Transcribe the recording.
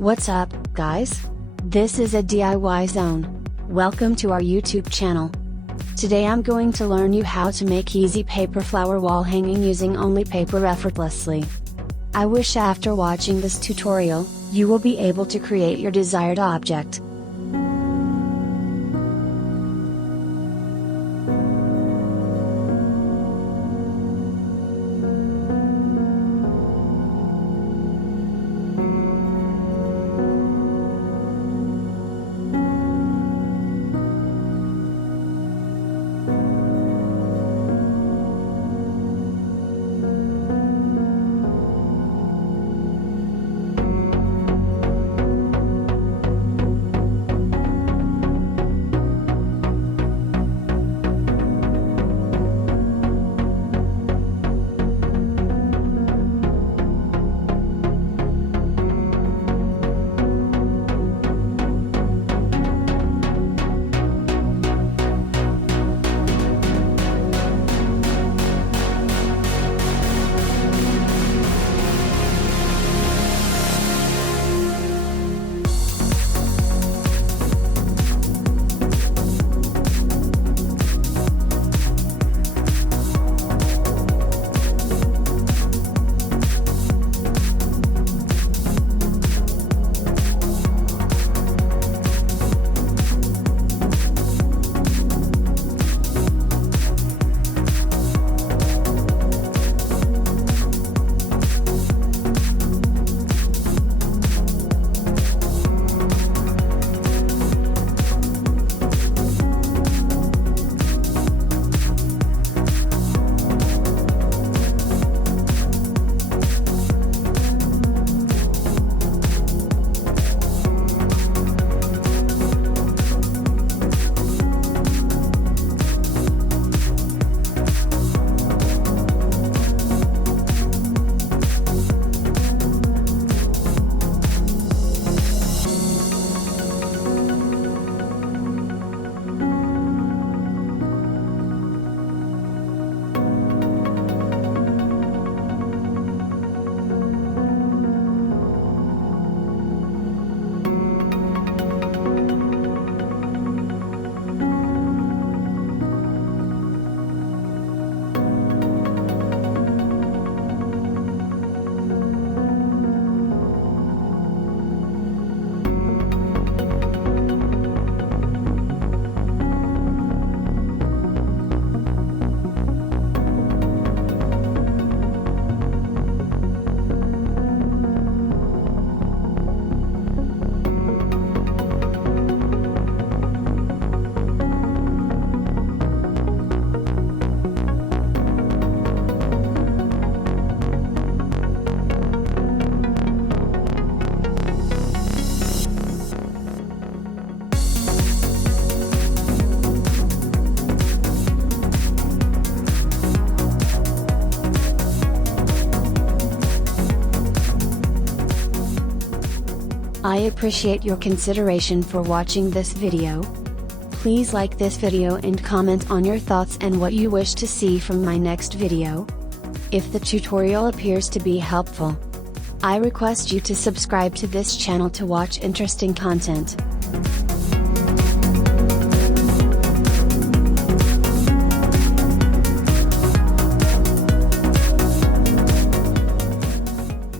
What's up, guys? This is a DIY zone. Welcome to our YouTube channel. Today I'm going to learn you how to make easy paper flower wall hanging using only paper effortlessly. I wish after watching this tutorial, you will be able to create your desired object. I appreciate your consideration for watching this video. Please like this video and comment on your thoughts and what you wish to see from my next video. If the tutorial appears to be helpful, I request you to subscribe to this channel to watch interesting content.